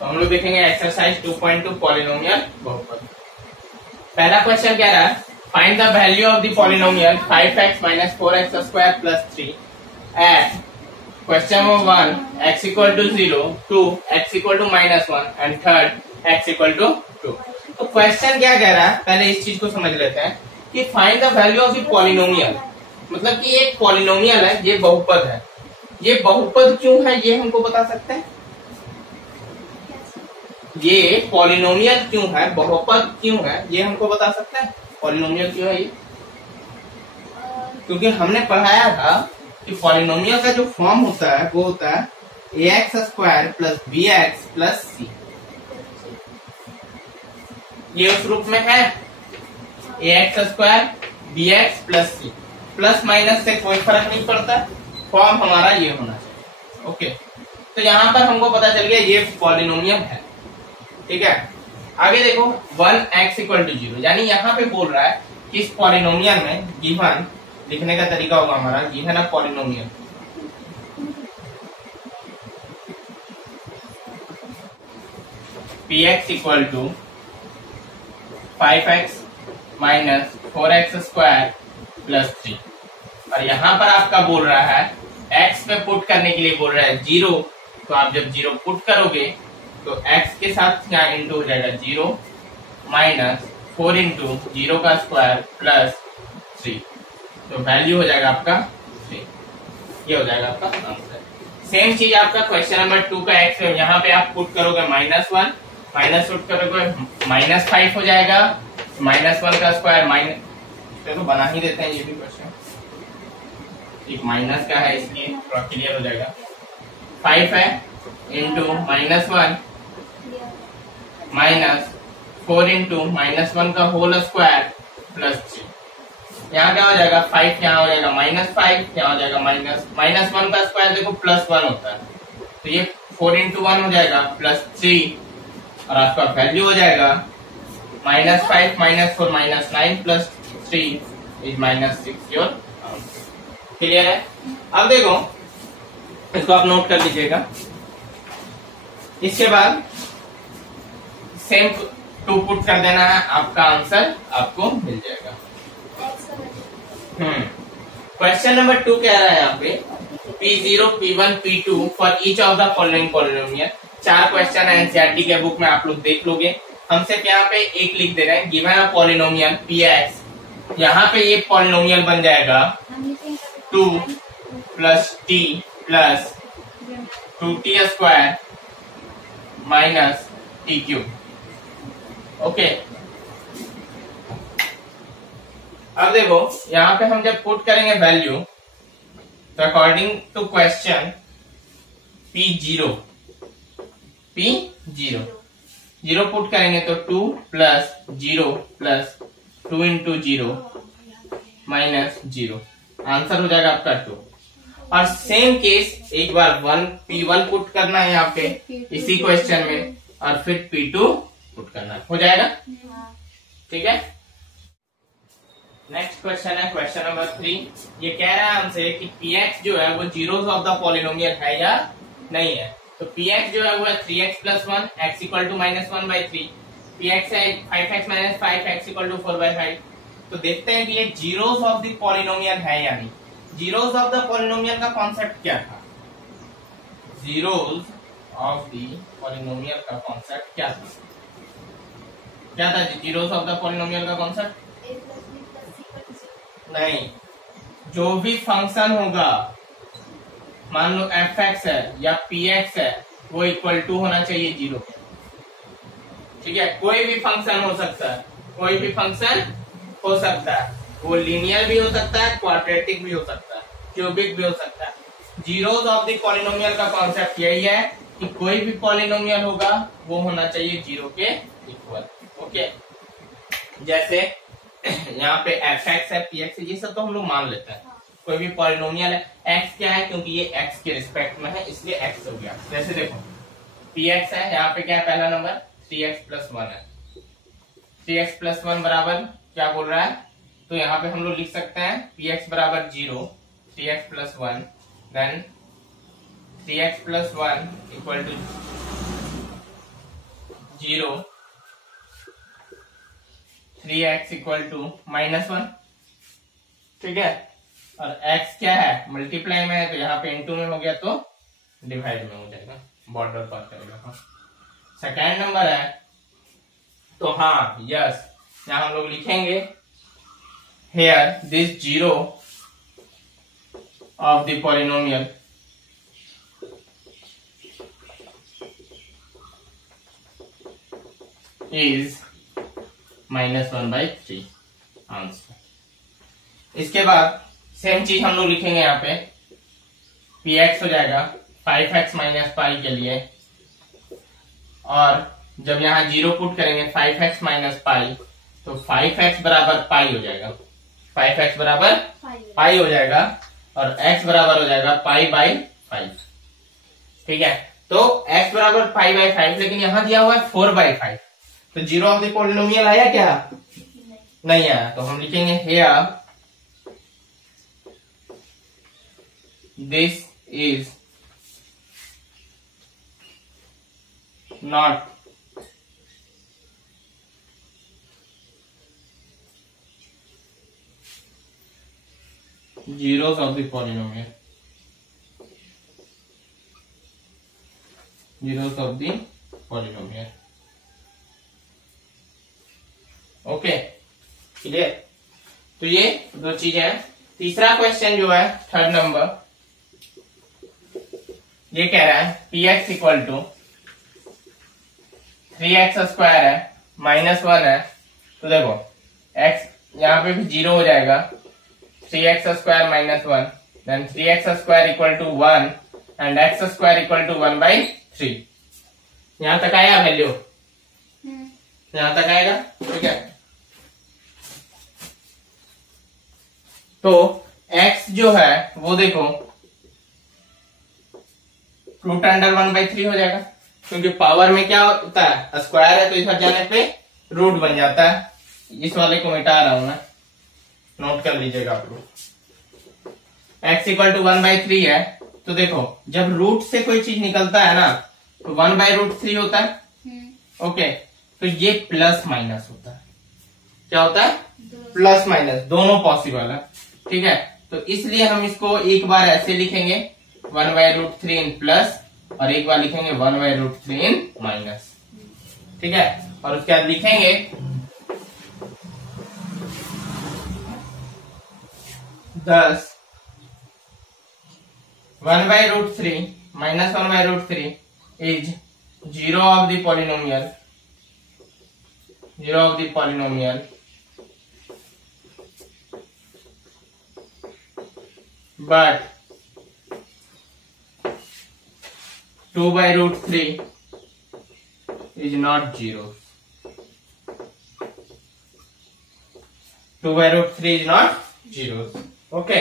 तो हम लोग देखेंगे एक्सरसाइज 2.2 पॉलिनोमियल बहुपद। पहला क्वेश्चन कह रहा है find the value of the polynomial 5x minus 4x square plus 3 at question number 1 x equal to 0, 2 x equal to -1 and third x equal to 2। तो क्वेश्चन क्या कह रहा है, पहले इस चीज को समझ लेते हैं कि find the value of the polynomial, मतलब कि एक पॉलिनोमियल है, ये बहुपद है। ये बहुपद क्यों है ये हमको बता सकते हैं? ये पॉलिनोमियल क्यों है, बहुपद क्यों है, ये हमको बता सकते हैं? पॉलिनोमियल क्यों है ये? क्योंकि हमने पढ़ाया था कि पॉलिनोमियल का जो फॉर्म होता है वो होता है ax square plus bx plus c। ये उस रूप में है ax square bx plus c, plus minus से कोई फर्क नहीं पड़ता, फॉर्म हमारा ये होना चाहिए। ओके, तो यहां पर हमको पता चल गया ये पॉलिनोमियल है। ठीक है, आगे देखो 1x इक्वल टू 0, यानी यहाँ पे बोल रहा है कि इस पॉलिनोमियल में गिवन, लिखने का तरीका होगा हमारा गिवन है polynomial px equal to 5x minus 4x square plus 3, और यहां पर आपका बोल रहा है x पे पुट करने के लिए बोल रहा है 0, तो आप जब 0 पुट करोगे तो x के साथ यहाँ इंटू हो जाएगा 0 माइनस 4 इंटू 0 का स्क्वायर प्लस 3, तो वैल्यू हो जाएगा आपका 3। ये हो जाएगा आपका आंसर। सेम चीज आपका क्वेश्चन नंबर 2 का x है, यहाँ पे आप पुट करोगे -1, माइनस पुट करोगे -5 हो जाएगा, -1 का स्क्वायर माइनस, तो बना ही देते हैं ये भी क्वेश्चन, एक माइनस का है इसलिए थोड़ा क्लियर हो जाएगा। 5 है इंटू -1 माइनस 4 इंटू -1 का होल स्क्वायर प्लस 3। यहाँ क्या हो जाएगा 5, यहाँ हो जाएगा -5, यहाँ हो जाएगा -1 का स्क्वायर देखो +1 होता है, तो ये 4 इंटू 1 हो जाएगा +3, और आपका वैल्यू हो जाएगा -5 -4 -9 प्लस 3 इज -6। योर क्लियर है? अब देखो इसको आप नोट कर लीजिएगा। इसके बाद सेम 2 पुट कर देना है, आपका आंसर आपको मिल जाएगा। क्वेश्चन नंबर 2 कह रहा है यहाँ पे P0, P1, P2 for each of the following polynomial. 4 question है एनसीईआरटी के बुक में, आप लोग देख लोगे। हम सिर्फ यहाँ पे एक लिख दे रहे हैं, गिवन अ पॉलिनोमियल Px, यहाँ पे ये पॉलिनोमियल बन जाएगा 2 plus t plus 2t square minus t cube. Okay, अब देखो यहाँ पे हम जब पुट करेंगे वैल्यू, तो according to question P0 0 put करेंगे तो 2 plus 0 plus 2 into 0 minus 0, answer हो जाएगा आपका 2। और सेम केस एक बार P1 पुट करना है यहाँ पे इसी क्वेश्चन में, और फिर P2 पुट करना है, हो जाएगा। ठीक है, नेक्स्ट क्वेश्चन है क्वेश्चन नंबर 3। ये कह रहा है हमसे कि Px जो है वो जीरोस ऑफ द पॉलिनोमियल है या नहीं है। तो Px जो है वो है 3x plus 1, x equal to -1/3, Px है 5x minus 5, x equal to 4/5। तो देखते हैं कि ये जीरोस ऑफ द पॉलिनोमियल है या नहीं। जीरोस ऑफ द पॉलिनोमियल का कॉन्सेप्ट क्या था? जीरोस ऑफ द पॉलिनोमियल का कॉन्सेप्ट क्या था? क्या था जीरोस ऑफ द पॉलिनोमियल का कॉन्सेप्ट? नहीं, जो भी फंक्शन होगा, मान लो fx है या px है, वो इक्वल टू होना चाहिए 0 के। ठीक है, कोई भी फंक्शन हो सकता है, कोई भी फंक्शन हो सकता है, वो लीनियर भी हो सकता है, क्वाड्रेटिक भी हो सकता है, क्यूबिक भी हो सकता है। जीरोस ऑफ द पॉलिनोमियल का कॉन्सेप्ट यही है कि कोई भी पॉलिनोमियल होगा वो होना चाहिए 0 के इक्वल। ओके, जैसे यहाँ पे fx है, px है, ये सब तो हम लोग मान लेते हैं। कोई भी पॉलिनोमियल है, x क्या है, क्योंकि ये x के रिस्पेक्ट में है इसलिए x हो गया। जैसे देखो px है, यहाँ पे क्या है, पहला नंबर 3x प्लस 1 है। 3x प्लस 1 बराबर क्या बोल रहा है, तो यहाँ पे हम लोग लिख सकते हैं px बराबर 0, 3x plus 1, then 3x plus 1 equal to 0, 3x equal to -1, ठीक है। और x क्या है, मल्टीप्लाई में है तो यहाँ पे इनटू में हो गया तो डिवाइड में हो जाएगा, बॉर्डर पार करेगा। हाँ सेकेंड नंबर है तो हाँ यस, यहाँ हम लोग लिखेंगे here this 0 of the polynomial is -1/3 answer. इसके बाद सेम चीज हम लोग लिखेंगे यहाँ पे, px हो जाएगा 5x - पाई के लिए, और जब यहाँ 0 पुट करेंगे 5x - पाई तो 5x बराबर पाई हो जाएगा, 5x बराबर पाई हो जाएगा, और x बराबर हो जाएगा π/5, ठीक है। तो x बराबर π/5, लेकिन यहाँ दिया हुआ है 4/5, तो 0 ऑफ द पॉलिनोमियल आया क्या, नहीं आया। तो हम लिखेंगे here this is not zeros of the polynomial, zeros of the polynomial, okay clear. तो ये दो चीजें हैं। तीसरा क्वेश्चन जो है थर्ड नंबर, ये कह रहा है px इक्वल टू 3x² है -1 है, तो देखो x यहाँ पे भी 0 हो जाएगा, 3x² -1, then 3x² equal to 1 and x² equal to 1/3। यहां तक आया वैल्यू, यहां तक आएगा, ठीक है। तो x जो है वो देखो √1/3 हो जाएगा, क्योंकि पावर में क्या होता है, स्क्वायर है तो इधर जाने पे रूट बन जाता है। इस वाले को मिटा रहा हूं मैं, नोट कर लीजिएगा आप लोग। x इक्वल टू 1/3 है, तो देखो जब रूट से कोई चीज निकलता है ना तो 1/√3 होता है, ओके। तो ये प्लस माइनस होता है, क्या होता है, प्लस माइनस दोनों पॉसिबल है, ठीक है। तो इसलिए हम इसको एक बार ऐसे लिखेंगे 1/√3 इन प्लस, और एक बार लिखेंगे 1/√3 इन माइनस, ठीक है। और उसके बाद लिखेंगे thus 1/√3 minus 1/√3 is 0 of the polynomial, 0 of the polynomial but 2/√3 is not 0, 2/√3 is not 0, okay.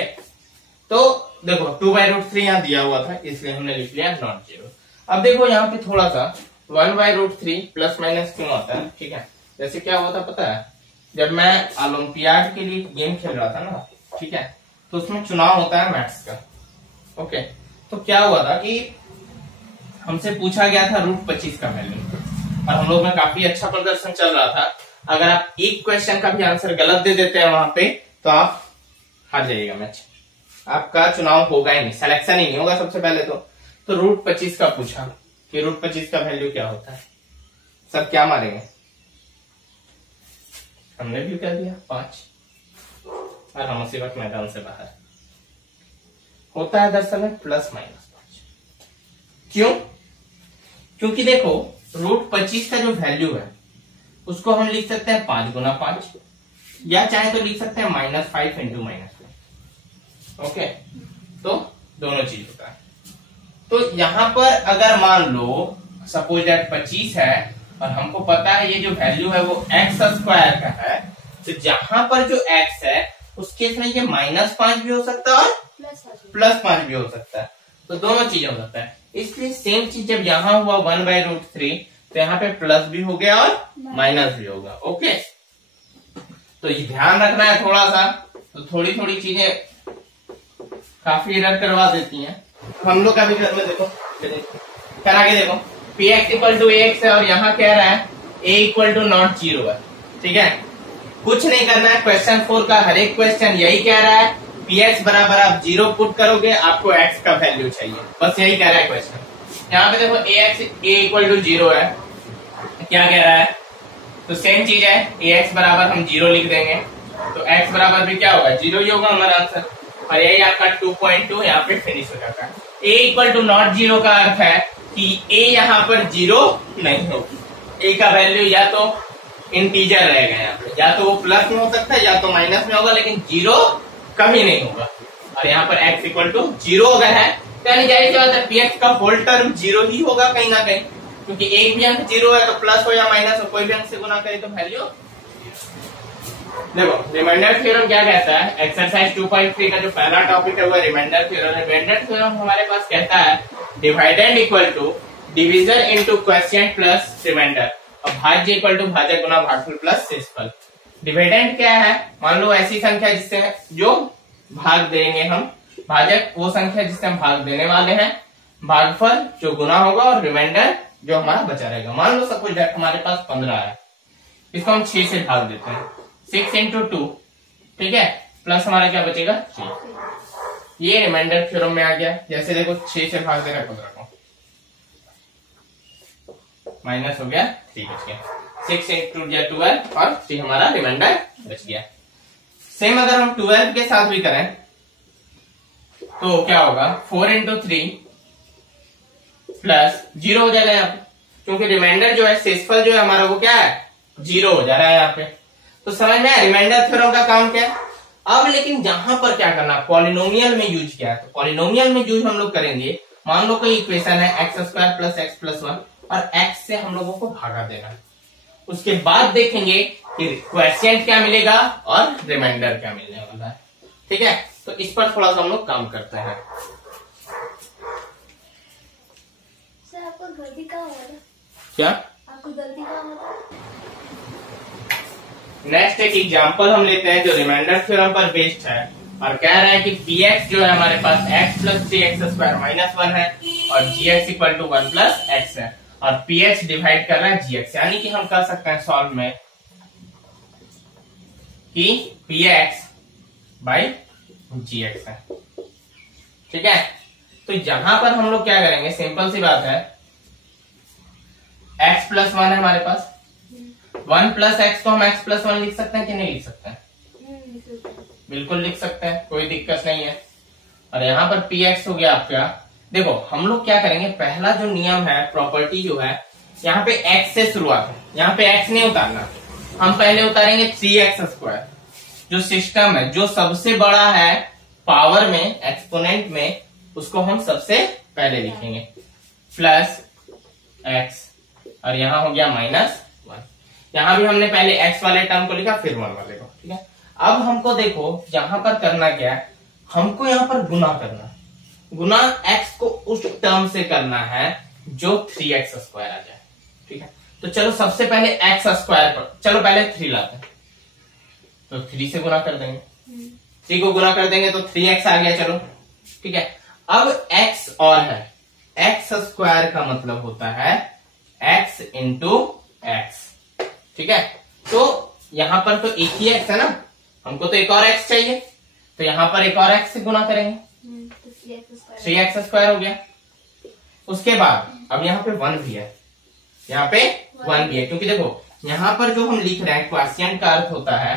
तो देखो 2/√3 यहाँ दिया हुआ था इसलिए हमने लिख लिया नॉट 0। अब देखो यहाँ पे थोड़ा सा 1/√3 प्लस माइनस क्यों आता है, ठीक है। जैसे क्या हुआ था पता है, जब मैं ओलंपियाड के लिए गेम खेल रहा था ना, ठीक है, तो उसमें चुनाव होता है मैथ्स का, ओके। तो क्या हुआ था कि हमसे पूछा गया था √25 का वैल्यू, और हम लोग में काफी अच्छा प्रदर्शन चल रहा था। अगर आप एक क्वेश्चन का भी आंसर गलत दे देते हैं वहां पे तो आप हार जाइएगा मैच, आपका चुनाव होगा ही नहीं, सिलेक्शन ही नहीं होगा सबसे पहले तो √25 का पूछा कि √25 का वैल्यू क्या होता है, सब क्या मारेंगे, हमने भी कर दिया 5, और हम उसी वक्त मैदान से बाहर। होता है दरअसल में ±5। क्यों, क्योंकि देखो √25 का जो वैल्यू है उसको हम लिख सकते हैं 5 गुना 5, या चाहे तो लिख सकते हैं -5 × -5, ओके। तो दोनों चीज होता है। तो यहां पर अगर मान लो सपोज दैट 25 है और हमको पता है ये जो वैल्यू है वो x² का है, तो जहां पर जो x है उस केस में ये -5 भी हो सकता है और +5 भी हो सकता है, तो दोनों चीजें हो सकता है। इसलिए सेम चीज जब यहाँ हुआ 1/√3 तो यहाँ पे प्लस भी हो गया और माइनस भी होगा, ओके। तो ये ध्यान रखना है थोड़ा सा, तो थोड़ी थोड़ी चीजें काफी एरर करवा देती हैं। हम लोग का भी घर में देखो, करा के देखो, p x equal to x है और यहाँ कह रहा है ए इक्वल टू नॉट 0 है। ठीक है, कुछ नहीं करना है, क्वेश्चन 4 का हर एक क्वेश्चन यही कह रहा है पी एक्स बराबर आप 0 पुट करोगे, आपको एक्स का वैल्यू चाहिए, बस यही कह रहा है क्वेश्चन। यहाँ पे देखो ए इक्वल टू 0 है, क्या कह रहा है, तो सेम चीज है, ए एक्स बराबर हम 0 लिख देंगे, तो एक्स बराबर भी क्या होगा 0 ही होगा हमारा आंसर, और यही आपका 2.2 यहाँ पे फिनिश हो जाता है। ए इक्वल टू नॉट 0 का अर्थ है कि ए यहाँ पर 0 नहीं होगी, ए का वैल्यू या तो इंटीजर रहेगा यहाँ पे, या तो वो प्लस में हो सकता है या तो माइनस में होगा, लेकिन 0 कभी नहीं होगा। और यहाँ पर x इक्वल टू 0 अगर है तो यानी जाहिर सी बात है पी एक्स का होल टर्म 0 ही होगा कहीं ना कहीं, क्योंकि एक भी अंक 0 है तो प्लस हो या माइनस हो, कोई भी अंक से गुना करे तो वैल्यू। देखो रिमाइंडर थ्योरम क्या कहता है, एक्सरसाइज 2.3 का जो पहला टॉपिक है वो रिमाइंडर थ्योरम। रिमाइंडर थ्योरम हमारे पास कहता है dividend equal to division into quotient plus remainder, और भाज्य इक्वल टू भाजक गुना भागफल प्लस शेषफल। डिविडेंड क्या है, मान लो ऐसी संख्या जिससे जो भाग देंगे हम, भाजक वो संख्या जिससे हम भाग देने वाले हैं, भागफल जो गुना होगा, और रिमाइंडर जो हमारा बचा रहेगा। मान लो सपोज हमारे पास 15 है, इसको हम 6 से भाग देते हैं, 6 इंटू 2, ठीक है, प्लस हमारा क्या बचेगा 3। ये रिमाइंडर थ्योरम में आ गया। जैसे देखो 6 से भाग दे रहा है 15 को, माइनस हो गया 3 बच गया, 6 इंटू 12 और 3 हमारा रिमाइंडर बच गया। सेम अगर हम 12 के साथ भी करें तो क्या होगा, 4 इंटू 3 प्लस 0 हो जाएगा यहाँ पे, क्योंकि रिमाइंडर जो है शेषफल जो है हमारा वो क्या है 0 हो जा रहा है यहाँ पे। तो समझ में रिमाइंडर थ्योरम का काम क्या है। अब लेकिन जहां पर क्या करना, पॉलिनोमियल में यूज किया है, तो पॉलिनोमियल में यूज हम लोग करेंगे, मान लो कोई इक्वेशन है x square plus x plus 1 और x से हम लोगों को भागा देना है, उसके बाद देखेंगे कि क्वोशिएंट क्या मिलेगा और रिमाइंडर क्या मिलने वाला है। ठीक है, तो इस पर थोड़ा सा हम लोग काम करते हैं। सर आपको गलती कहाँ हो रहा है? क्या आपको गलती कहाँ हो रहा है? नेक्स्ट एक एग्जांपल हम लेते हैं जो रिमाइंडर थ्योरम पर बेस्ड है, और कह रहा है कि पी एक्स जो है हमारे पास x plus 3x square minus 1 है, और g x equal to 1 plus x है, और पी एक्स डिवाइड कर रहा है जी एक्स, यानी कि हम कर सकते हैं सॉल्व में कि p x by g x है। ठीक है, तो यहां पर हम लोग क्या करेंगे, सिंपल सी बात है, x प्लस 1 है हमारे पास, 1 प्लस एक्स को हम x प्लस 1 लिख सकते हैं कि नहीं लिख सकते हैं, बिल्कुल लिख सकते हैं, कोई दिक्कत नहीं है। और यहाँ पर पी एक्स हो गया आपका, देखो हम लोग क्या करेंगे, पहला जो नियम है, प्रॉपर्टी जो है, यहाँ पे x से शुरुआत है, यहाँ पे x नहीं उतारना, हम पहले उतारेंगे 3x स्क्वायर। जो सिस्टम है जो सबसे बड़ा है पावर में, एक्सपोनेंट में, उसको हम सबसे पहले लिखेंगे, प्लस x, और यहाँ हो गया माइनस 1। यहाँ भी हमने पहले x वाले टर्म को लिखा फिर 1 वाले को। ठीक है, अब हमको देखो यहाँ पर करना क्या है, हमको यहाँ पर गुना करना है, गुना x को उस टर्म से करना है जो 3x स्क्वायर आ जाए। ठीक है, तो चलो सबसे पहले x स्क्वायर पर, चलो पहले 3 लाते हैं, तो 3 से गुना कर देंगे, 3 को गुना कर देंगे तो 3x आ गया। चलो ठीक है, अब x और है, x स्क्वायर का मतलब होता है x इंटू x। ठीक है, तो यहां पर तो एक ही x है ना, हमको तो एक और x चाहिए, तो यहां पर एक और x से गुना करेंगे, 3x स्क्वायर हो गया। उसके बाद अब यहाँ पे 1 भी है, यहाँ पे 1 भी है, क्योंकि देखो यहाँ पर जो हम लिख रहे हैं क्वोशिएंट का अर्थ होता है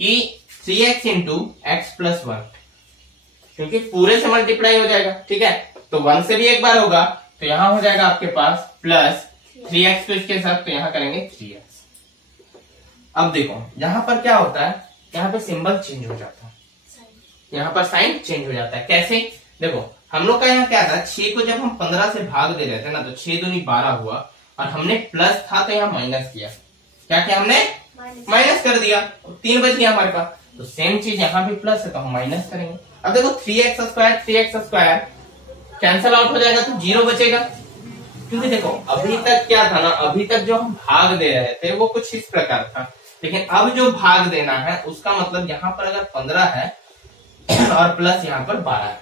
कि 3x इंटू एक्स प्लस 1, क्योंकि पूरे से मल्टीप्लाई हो जाएगा। ठीक है, तो 1 से भी एक बार होगा, तो यहाँ हो जाएगा आपके पास प्लस 3x तो इसके साथ, तो यहाँ करेंगे 3x। अब देखो यहाँ पर क्या होता है, यहाँ पे सिंबल चेंज हो जाता है, यहाँ पर साइन चेंज हो जाता है। कैसे, देखो हम लोग का यहाँ क्या था, 6 को जब हम 15 से भाग दे रहे थे ना, तो 6 दूनी 12 हुआ, और हमने प्लस था तो यहाँ माइनस किया, क्या किया हमने माइनस कर दिया, 3 बच गया हमारे पास। तो सेम चीज यहाँ भी प्लस है तो हम माइनस करेंगे। अब देखो 3x स्क्वायर कैंसल आउट हो जाएगा तो 0 बचेगा, क्योंकि देखो अभी तक क्या था ना, अभी तक जो हम भाग दे रहे थे वो कुछ इस प्रकार था, लेकिन अब जो भाग देना है उसका मतलब यहाँ पर अगर 15 है और प्लस यहाँ पर 12 है,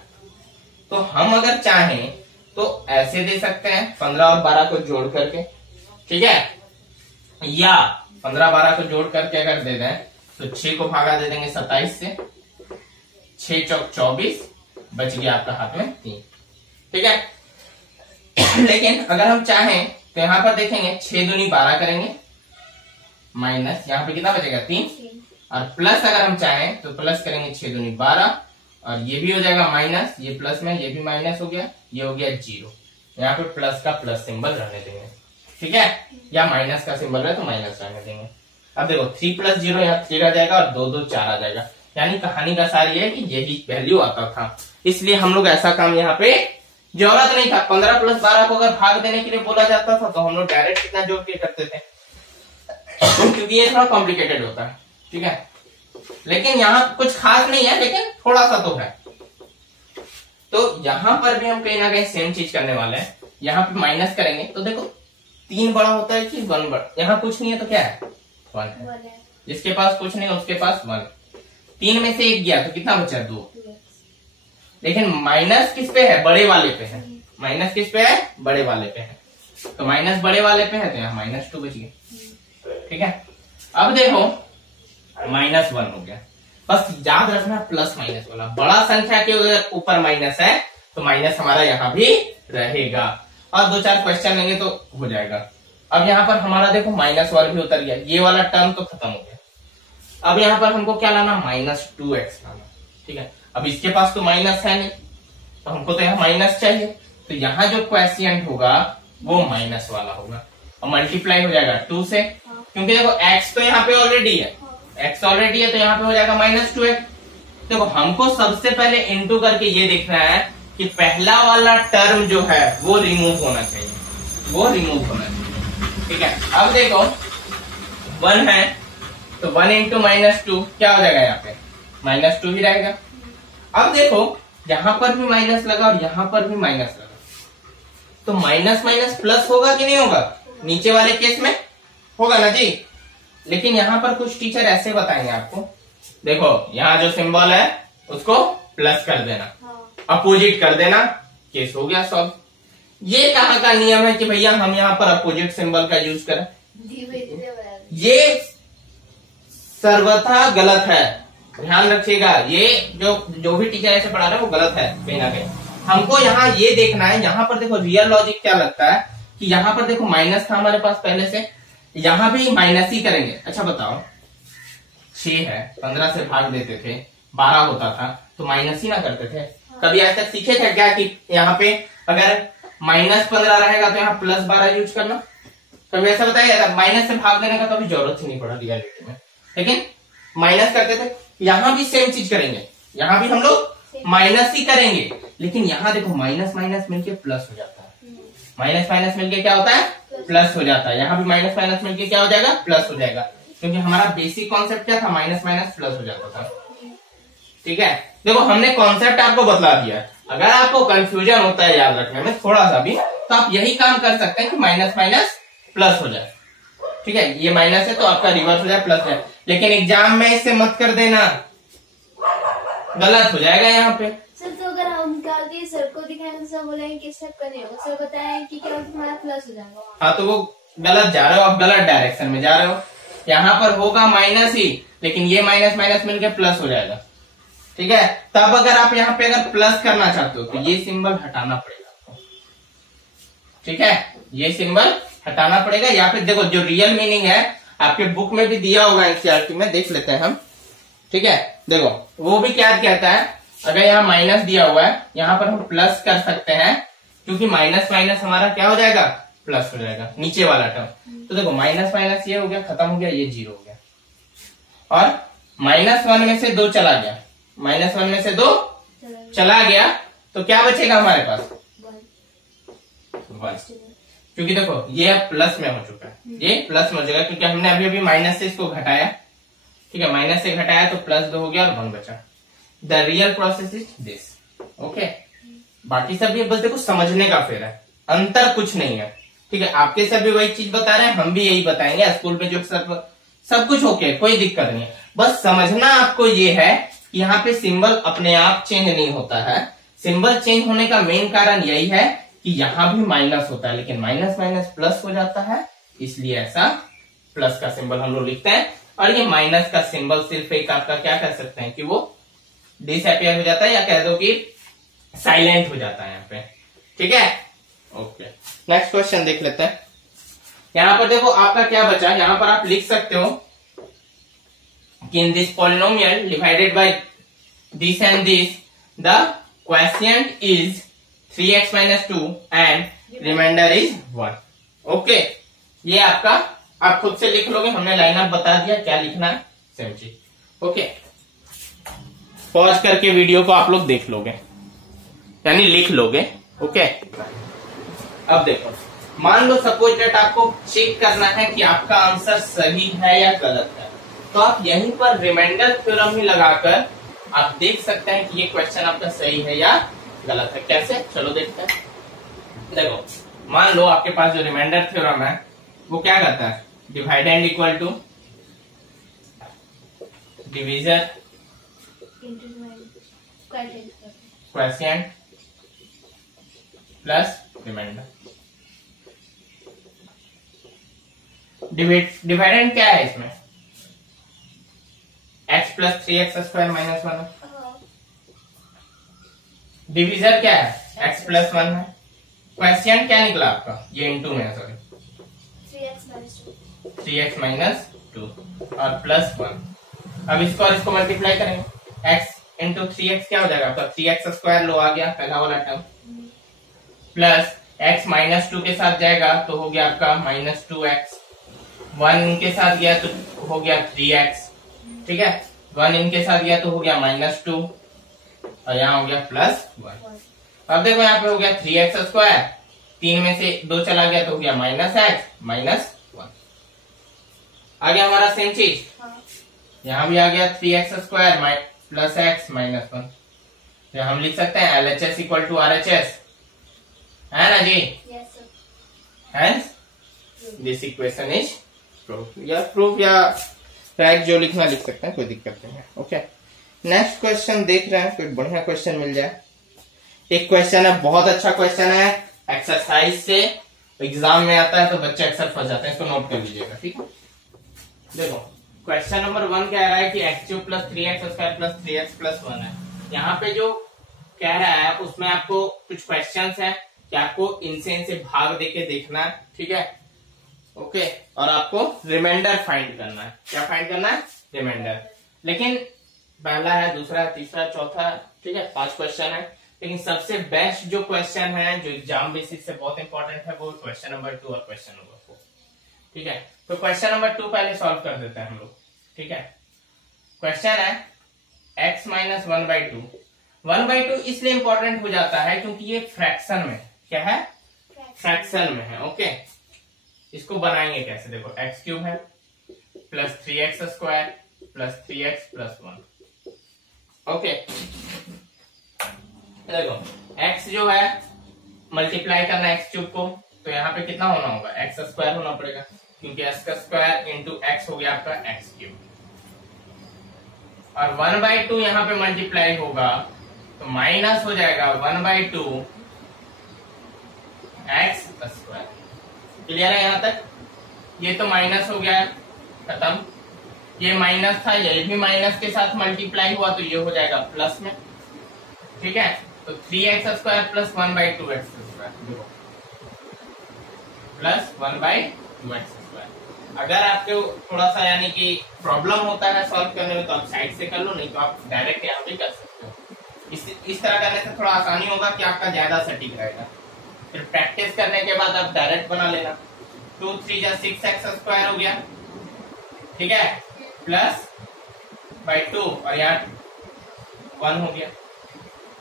तो हम अगर चाहें तो ऐसे दे सकते हैं 15 और 12 को जोड़ करके, ठीक है, या 15-12 को जोड़ करके अगर दे दें तो 6 को भागा दे देंगे 27 से, 6 चौक 24, बच गया आपका हाथ में 3, ठीक है। लेकिन अगर हम चाहें तो यहाँ पर देखेंगे 6 दूनी 12 करेंगे, माइनस यहाँ पे कितना बचेगा 3, और प्लस अगर हम चाहें तो प्लस करेंगे 6 दूनी 12, और ये भी हो जाएगा माइनस, ये प्लस में ये भी माइनस हो गया, ये हो गया 0। यहाँ पे प्लस का प्लस सिंबल रहने देंगे, ठीक है, या माइनस का सिंबल है तो माइनस रहने देंगे। अब देखो 3 + 0 यहाँ 3 आ जाएगा और 2 2 4 आ जाएगा, यानी कहानी का सार ये है कि यही वैल्यू आता था, इसलिए हम लोग ऐसा काम यहाँ पे जरूरत नहीं था। 15 + 12 को अगर भाग देने के लिए बोला जाता था तो हम लोग डायरेक्ट कितना जोड़ के करते थे, क्योंकि ये थोड़ा कॉम्प्लिकेटेड होता है, ठीक है। लेकिन यहाँ कुछ खास नहीं है, लेकिन थोड़ा सा तो है। तो यहाँ पर भी हम कहीं ना कहीं सेम चीज करने वाले हैं। यहाँ पे माइनस करेंगे तो देखो 3 बड़ा होता है कि 1 बड़ा, यहाँ कुछ नहीं है तो क्या है 1 है, जिसके पास कुछ नहीं है उसके पास 1, 3 में से 1 गया तो कितना बचा 2। लेकिन माइनस किस पे है, बड़े वाले पे है, माइनस किस पे है, बड़े वाले पे है, तो माइनस बड़े वाले पे है तो यहाँ -2 बच गया, ठीक है। अब देखो -1 हो गया, बस याद रखना प्लस माइनस वाला, बड़ा संख्या के ऊपर माइनस है तो माइनस हमारा यहाँ भी रहेगा, और 2-4 क्वेश्चन लेंगे तो हो जाएगा। अब यहाँ पर हमारा देखो -1 भी उतर गया, ये वाला टर्म तो खत्म हो गया। अब यहाँ पर हमको क्या लाना, -2x लाना, ठीक है। अब इसके पास तो माइनस है नहीं, तो हमको तो यहाँ माइनस चाहिए, तो यहाँ जो क्वेश्चन होगा वो माइनस वाला होगा, और मल्टीप्लाई हो जाएगा 2 से, क्योंकि देखो x तो यहाँ पे ऑलरेडी है, x ऑलरेडी है तो यहाँ पे हो जाएगा -2x। देखो हमको सबसे पहले इंटू करके ये देखना है कि पहला वाला टर्म जो है वो रिमूव होना चाहिए, वो रिमूव होना चाहिए, ठीक है। अब देखो 1 है तो 1 × -2 क्या हो जाएगा, यहाँ पे -2 ही रहेगा। अब देखो यहां पर भी माइनस लगा और यहां पर भी माइनस लगा, तो माइनस माइनस प्लस होगा कि नहीं होगा, नीचे वाले केस में होगा ना जी। लेकिन यहां पर कुछ टीचर ऐसे बताएंगे आपको, देखो यहाँ जो सिंबल है उसको प्लस कर देना, अपोजिट कर देना, केस हो गया सॉल्व। ये कहाँ का नियम है कि भैया हम यहाँ पर अपोजिट सिंबल का यूज करें, ये सर्वथा गलत है, ध्यान रखिएगा। ये जो भी टीचर ऐसे पढ़ा रहे हैं वो गलत है कहीं ना कहीं। हमको यहाँ ये देखना है, यहाँ पर देखो रियल लॉजिक क्या लगता है कि यहाँ पर देखो माइनस था हमारे पास पहले से, यहाँ भी माइनस ही करेंगे। अच्छा बताओ 6 है, 15 से भाग देते थे 12 होता था तो माइनस ही ना करते थे। कभी आज तक सीखे थे क्या कि यहाँ पे अगर -15 रहेगा तो यहाँ +12 यूज करना, कभी ऐसा बताया? माइनस से भाग देने का कभी जरूरत ही नहीं पड़ा रियलिटी में, लेकिन माइनस करते थे। यहाँ भी सेम चीज करेंगे, यहाँ भी हम लोग माइनस ही करेंगे, लेकिन यहाँ देखो माइनस माइनस मिलके प्लस हो जाता है, माइनस माइनस मिलके क्या होता है, प्लस हो जाता है। यहाँ भी माइनस माइनस मिलके क्या हो जाएगा, प्लस हो जाएगा, क्योंकि हमारा बेसिक कॉन्सेप्ट क्या था, माइनस माइनस प्लस हो जाता था। ठीक है, देखो हमने कॉन्सेप्ट आपको बतला दिया। अगर आपको कंफ्यूजन होता है याद रखने में थोड़ा सा भी, तो आप यही काम कर सकते हैं कि माइनस माइनस प्लस हो जाए। ठीक है, ये माइनस है तो आपका रिवर्स हो जाए प्लस है, लेकिन एग्जाम में इसे मत कर देना, गलत हो जाएगा यहाँ पे। सर तो अगर हम क्या सर को दिखाएंगे तो सर बोलेंगे किस स्टेप करने हो, सर बताएं कि क्या तुम्हारा प्लस हो जाएगा। हाँ तो वो गलत जा रहे हो, आप गलत डायरेक्शन में जा रहे हो। यहाँ पर होगा माइनस ही, लेकिन ये माइनस माइनस मिलकर प्लस हो जाएगा। ठीक है, तब अगर आप यहाँ पे अगर प्लस करना चाहते हो तो ये सिंबल हटाना पड़ेगा आपको। ठीक है, ये सिंबल हटाना पड़ेगा, या फिर देखो जो रियल मीनिंग है आपके बुक में भी दिया होगा एनसीईआरटी में, देख लेते हैं हम। ठीक है, देखो वो भी क्या कहता है, अगर यहाँ माइनस दिया हुआ है यहाँ पर हम प्लस कर सकते हैं, क्योंकि माइनस माइनस हमारा क्या हो जाएगा, प्लस हो जाएगा नीचे वाला टर्म। तो देखो माइनस माइनस ये हो गया, खत्म हो गया, ये 0 हो गया, और -1 में से 2 चला गया, -1 में से 2 चला गया, तो क्या बचेगा हमारे पास 1, क्योंकि देखो ये अब प्लस में हो चुका है, ये प्लस में हो जाएगा क्योंकि हमने अभी अभी माइनस से इसको घटाया। ठीक है, माइनस से घटाया तो +2 हो गया और 1 बचा। The real process is this. Okay, बाकी सब ये बस देखो समझने का फेर है, अंतर कुछ नहीं है। ठीक है, आपके सर भी वही चीज बता रहे हैं, हम भी यही बताएंगे स्कूल में जो सब कुछ ओके, कोई दिक्कत नहीं है। बस समझना आपको ये है कि यहाँ पे सिंबल अपने आप चेंज नहीं होता है। सिंबल चेंज होने का मेन कारण यही है कि यहाँ भी माइनस होता है, लेकिन माइनस माइनस प्लस हो जाता है, इसलिए ऐसा प्लस का सिंबल हम लोग लिखते हैं। और ये माइनस का सिंबल सिर्फ एक आपका क्या कर सकते हैं कि वो डिसअपियर हो जाता है, या कह दो कि साइलेंट हो जाता है यहाँ पे। ठीक है, ओके। नेक्स्ट क्वेश्चन देख लेते हैं। यहां पर देखो आपका क्या बचा, यहां पर आप लिख सकते हो कि in this polynomial divided by this and this the quotient is 3x - 2 and remainder is 1। Okay, ये आपका आप खुद से लिख लोगे, हमने लाइनअप बता दिया क्या लिखना है, सेम चीज। ओके, पॉज करके वीडियो को आप लोग देख लोगे, यानी लिख लोगे। ओके, अब देखो, मान लो सपोज डेट आपको चेक करना है कि आपका आंसर सही है या गलत है, तो आप यहीं पर रिमाइंडर थ्योरम ही लगाकर आप देख सकते हैं कि ये क्वेश्चन आपका सही है या गलत है। कैसे, चलो देखते हैं। देखो, मान लो आपके पास जो रिमाइंडर थ्योरम है वो क्या करता है, dividend equal to divisor quotient plus remainder. Dividend क्या है इसमें, x + 3x² - 1। डिवीजर क्या है, x + 1 है। क्वोशिएंट क्या निकला आपका, ये इनटू में है, सॉरी 3x - 2 और प्लस 1। अब इसको और इसको मल्टीप्लाई करेंगे, x × 3x क्या हो जाएगा आपका, 3x² लो आ गया पहला वाला टर्म, प्लस x - 2 के साथ जाएगा तो हो गया आपका -2x, 1 इनके साथ गया तो हो गया 3x, ठीक है, 1 इनके साथ गया तो हो गया -2 और यहाँ हो गया +1। अब देखो यहाँ पे हो गया 3x², 3 में से 2 चला गया तो हो गया -x -1। आ गया हमारा सेम चीज, यहाँ भी आ गया 3x² + x -1। तो हम लिख सकते हैं LHS = RHS, है ना जी। Hence this equation is proof, या प्रूफ या फैक्ट जो लिखना लिख सकते हैं, कोई दिक्कत नहीं है। ओके, नेक्स्ट क्वेश्चन देख रहे हैं, कोई बढ़िया क्वेश्चन मिल जाए। एक क्वेश्चन है, बहुत अच्छा क्वेश्चन है, एक्सरसाइज से एग्जाम में आता है तो बच्चे अक्सर फंस जाते हैं, इसको नोट कर लीजिएगा। ठीक है, देखो क्वेश्चन नंबर 1 कह रहा है कि x³ + 3x² + 3x + 1 है। यहाँ पे जो कह रहा है उसमें आपको कुछ क्वेश्चंस हैं कि आपको इनसे भाग देके देखना है। ठीक है, ओके, और आपको रिमाइंडर फाइंड करना है। क्या फाइंड करना है, रिमाइंडर। लेकिन पहला है, दूसरा है, तीसरा, चौथा, ठीक है, 5 क्वेश्चन है। लेकिन सबसे बेस्ट जो क्वेश्चन है, जो एग्जाम बेसिस से बहुत इंपॉर्टेंट है, वो क्वेश्चन नंबर 2 और क्वेश्चन नंबर 4। ठीक है, तो क्वेश्चन नंबर 2 पहले सॉल्व कर देते हैं हम लोग। ठीक है, क्वेश्चन है x - 1/2। 1/2 इसलिए इंपॉर्टेंट हो जाता है क्योंकि ये फ्रैक्शन में, क्या है, फ्रैक्शन में है। ओके, इसको बनाएंगे कैसे, देखो x³ है + 3x² + 3x + 1। ओके, देखो x जो है मल्टीप्लाई करना x³ को, तो यहाँ पे कितना होना होगा, x² होना पड़ेगा, क्योंकि x² × x हो गया आपका x³। और 1/2 यहाँ पे मल्टीप्लाई होगा तो माइनस हो जाएगा 1/2 x²। क्लियर है यहाँ तक, ये तो माइनस हो गया, खत्म। ये माइनस था, ये भी माइनस के साथ मल्टीप्लाई हुआ तो ये हो जाएगा प्लस में। ठीक है, तो 3x² + 1/2 x² प्लस 1/2 x²। अगर आपको थोड़ा सा यानी कि प्रॉब्लम होता है सॉल्व करने में तो आप साइड से कर लो, नहीं तो आप डायरेक्ट यहाँ भी कर सकते हो। इस तरह करने से थोड़ा आसानी होगा कि आपका ज्यादा सटीक रहेगा। फिर प्रैक्टिस करने के बाद आप डायरेक्ट बना लेना। 2 × 3 = 6x² हो गया, ठीक है, प्लस 2 और यहाँ 1 हो गया,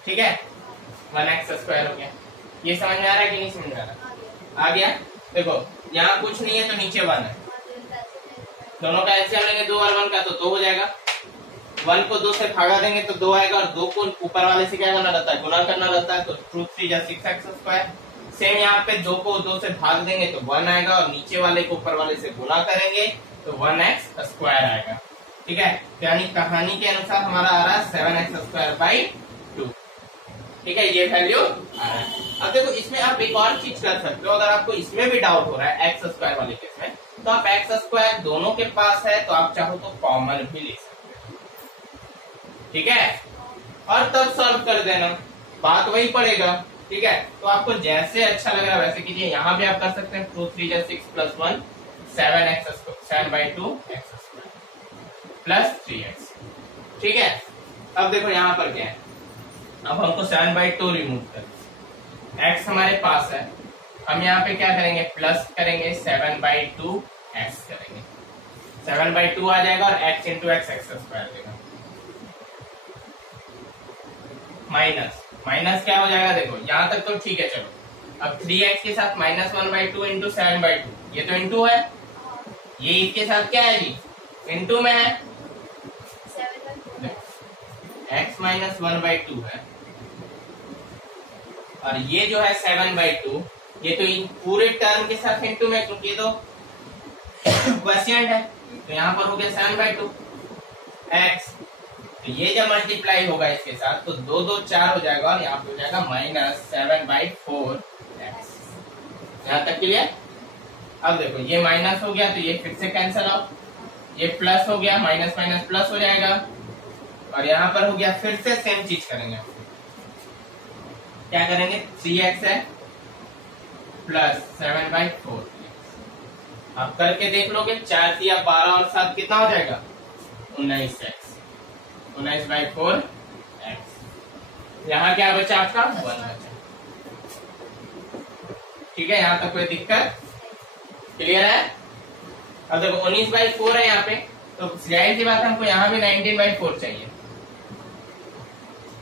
ठीक है, 1x² हो गया। ये समझ में आ रहा है कि नहीं समझ में आ रहा, आ गया। देखो यहाँ कुछ नहीं है तो नीचे 1 है, दोनों का एलसीएम लेंगे 2 और 1 का तो 2 हो जाएगा। 1 को 2 से भागा देंगे तो 2 आएगा, और 2 को ऊपर वाले से क्या करना रहता है, गुना करना रहता है, तो 2 × 3 = 6x²। सेम यहाँ पे 2 को 2 से भाग देंगे तो 1 आएगा, और नीचे वाले को ऊपर वाले से गुना करेंगे तो 1x² आएगा। ठीक है, यानी कहानी के अनुसार हमारा आ रहा है 7x² / 2। ठीक है, ये वैल्यू आ रहा है। अब देखो इसमें आप एक और चीज कर सकते हो, अगर आपको इसमें भी डाउट हो रहा है एक्स स्क्वायर वाले केस में, तो आप एक्स स्क्वायर दोनों के पास है तो आप चाहो तो कॉमन भी ले सकते हो, ठीक है, और तब सॉल्व कर देना, बात वही पड़ेगा, ठीक है। तो आपको जैसे अच्छा लग रहा है वैसे कीजिए। यहाँ भी आप कर सकते हैं 2 3 6 + 1 7/2 x प्लस 3x, ठीक है। अब देखो यहाँ पर क्या है, अब हमको 7/2 रिमूव कर, x हमारे पास है, हम यहाँ पे क्या करेंगे, प्लस करेंगे 7/2 x करेंगे, 7/2 आ जाएगा और x × x स्क्वायर देगा, माइनस क्या हो जाएगा, देखो यहाँ तक तो ठीक है। चलो अब 3x के साथ -1/2 × 7/2, ये तो इंटू है, ये इसके साथ क्या है जी, इंटू में है, x -1/2 है, और ये जो है 7/2, ये तो इन पूरे टर्म के साथ इंटू में, क्योंकि ये तो क्वोशिएंट है, तो यहाँ पर हो गया 7/2 x, तो ये जब मल्टीप्लाई होगा इसके साथ तो 2 2 4 हो जाएगा, और यहाँ पे हो जाएगा -7/4 x। यहाँ तक क्लियर। अब देखो ये माइनस हो गया तो ये फिर से कैंसिल आउट, ये प्लस हो गया, माइनस माइनस प्लस हो जाएगा, और यहाँ पर हो गया, फिर से सेम चीज करेंगे, क्या करेंगे, 3x है प्लस 7/4, आप करके देख लोगे, 4 × 12 और 7 कितना हो जाएगा, 19x, 19/4 x। यहाँ क्या बचा आपका, 1 बचा, ठीक है। यहाँ तक कोई दिक्कत, क्लियर है। अब देखो 19/4 है यहाँ पे, तो जाहिर सी बात है हमको यहाँ भी 19/4 चाहिए,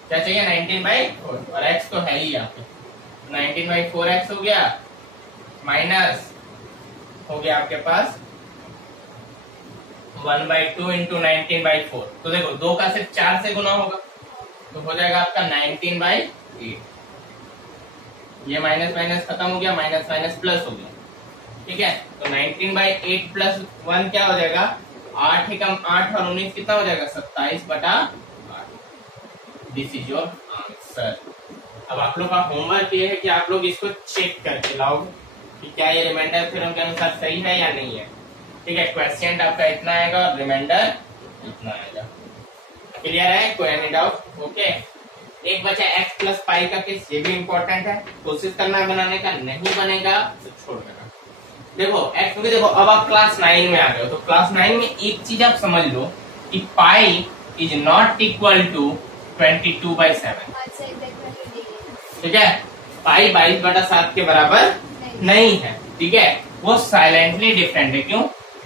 क्या चाहिए, 19/4, और x तो है ही यहाँ पे, 19/4 x हो गया, माइनस हो गया आपके पास 1/2 × 19/4, तो देखो 2 का सिर्फ 4 से गुना होगा, तो हो जाएगा आपका 19/8, ये माइनस माइनस खत्म हो गया, माइनस माइनस प्लस हो गया, ठीक है। तो 19/8 + 1 क्या हो जाएगा, 8 × 8 और 19 कितना हो जाएगा, 27/8। This is your answer. अब आप लोग का होमवर्क ये है कि आप लोग इसको चेक करके लाओगे कि क्या ये रिमाइंडर थ्योरम के अनुसार सही है या नहीं है, ठीक है। क्वेश्चन आपका इतना आएगा और रिमाइंडर इतना आएगा, क्लियर है, कोई एनी डाउट, ओके। एक बचा x + पाई का केस, ये भी इम्पोर्टेंट है, कोशिश करना बनाने का, नहीं बनेगा तो छोड़ देना। देखो x, क्योंकि देखो अब आप क्लास 9 में आ गए हो, तो क्लास 9 में एक चीज आप समझ लो कि pi is not equal to 22/7, ठीक है। पाई 22/7 के बराबर नहीं है, ठीक है, वो साइलेंटली डिफरेंट है। क्यों,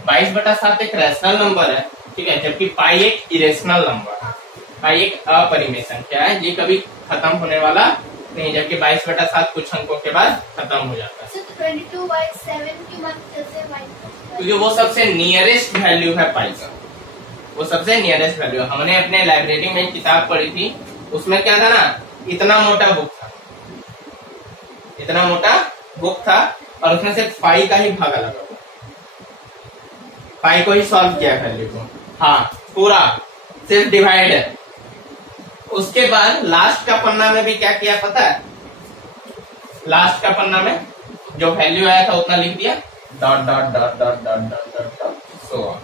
22/7 एक रैशनल नंबर है, ठीक है, जबकि पाई एक इरेशनल नंबर है, पाई एक अपरिमेय संख्या है, ये कभी खत्म होने वाला नहीं, जबकि 22/7 कुछ अंकों के बाद खत्म हो जाता है। 22/7 की बात करते हैं, क्योंकि वो सबसे नियरेस्ट वैल्यू है पाई का, वो सबसे नियरेस्ट वैल्यू। हमने अपने लाइब्रेरी में एक किताब पढ़ी थी, उसमें क्या था ना, इतना मोटा बुक था, इतना मोटा बुक था, और उसमें सिर्फ पाई का ही भागा लगा हुआ, पाई को ही सॉल्व किया वैल्यू को, हाँ पूरा सिर्फ डिवाइड। उसके बाद लास्ट का पन्ना में भी क्या किया पता है, लास्ट का पन्ना में जो वैल्यू आया था उतना लिख दिया, dot dot dot dot dot dot dot dot so on,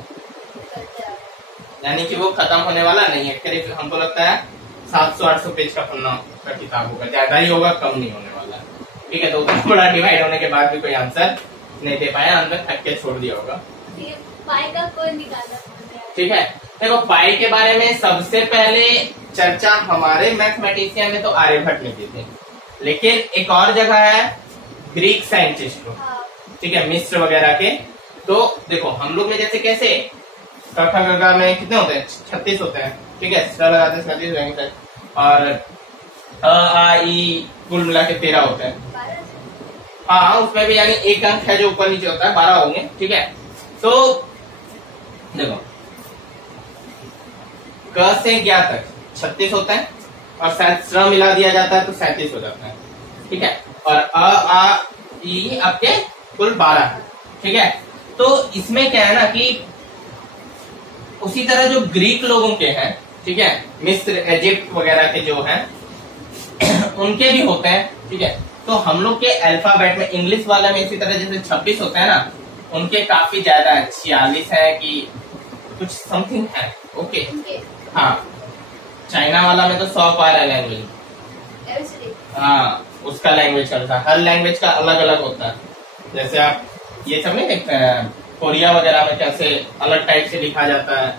यानी कि वो खत्म होने वाला नहीं है। करीब हमको लगता है 700-800 पेज का पन्ना का किताब होगा, ज्यादा ही होगा, कम नहीं होने वाला, ठीक है। तो उतना बड़ा डिवाइड होने के बाद भी कोई आंसर नहीं दे पाया, अंत में थक के छोड़ दिया होगा, पाई का कोई निकालना, ठीक है। देखो पाई के बारे में सबसे पहले चर्चा हमारे मैथमेटिशियन ने तो आर्यभट्ट ने की थी, लेकिन एक और जगह है ग्रीक साइंटिस्ट को, ठीक है, मिस्र वगैरह के। तो देखो हम लोग में जैसे कैसे कखा गगा में कितने होते हैं, 36 होते हैं, ठीक है, स लगाते 37 रहेंगे, और अ आ ई कुल मिला के 13 होते हैं, हाँ उसमें भी यानी एक अंक है जो ऊपर नीचे होता है, 12 होंगे, ठीक है। तो देखो क से ज्ञ तक 36 होता है, और शायद श्र मिला दिया जाता है तो 37 हो जाता है, ठीक है, और अ आ ई आपके कुल 12 है, ठीक है। तो इसमें क्या है ना कि उसी तरह जो ग्रीक लोगों के हैं, ठीक है, मिस्र इजिप्ट वगैरह के जो हैं उनके भी होते हैं, ठीक है। तो हम लोग के अल्फाबेट में इंग्लिश वाले में इसी तरह जैसे 26 होते हैं ना, उनके काफी ज्यादा है, 46 है कि कुछ समथिंग है। ओके हाँ, चाइना वाला में तो 100 पार है लैंग्वेज। हाँ, उसका लैंग्वेज चलता है, हर लैंग्वेज का अलग अलग होता है। जैसे आप ये सब नहीं देखते हैं कोरिया वगैरह में कैसे अलग टाइप से लिखा जाता है।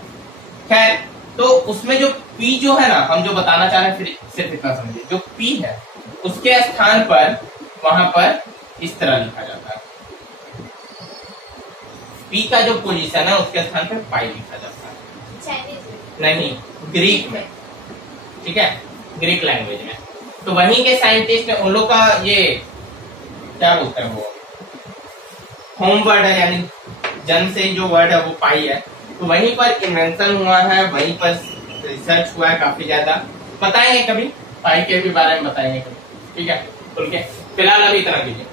खैर, तो उसमें जो पी जो है ना, हम जो बताना चाह रहे हैं फिर सिर्फ इतना समझिए, जो पी है उसके स्थान पर वहां पर इस तरह लिखा जाता है। पी का जो पोजीशन है उसके स्थान पर पाई लिखा जाता है। चाइनीज नहीं, ग्रीक में, ठीक है, ग्रीक लैंग्वेज में। तो वहीं के साइंटिस्ट ने उन लोग का ये क्या बोलते हैं, वो होम वर्ड है, यानी जन से जो वर्ड है वो पाई है। तो वहीं पर इन्वेंशन हुआ है, वहीं पर रिसर्च हुआ है काफी ज्यादा। बताएंगे कभी पाई के भी बारे में बताएंगे कभी, ठीक है, खुल के। फिलहाल अभी इतना कीजिए।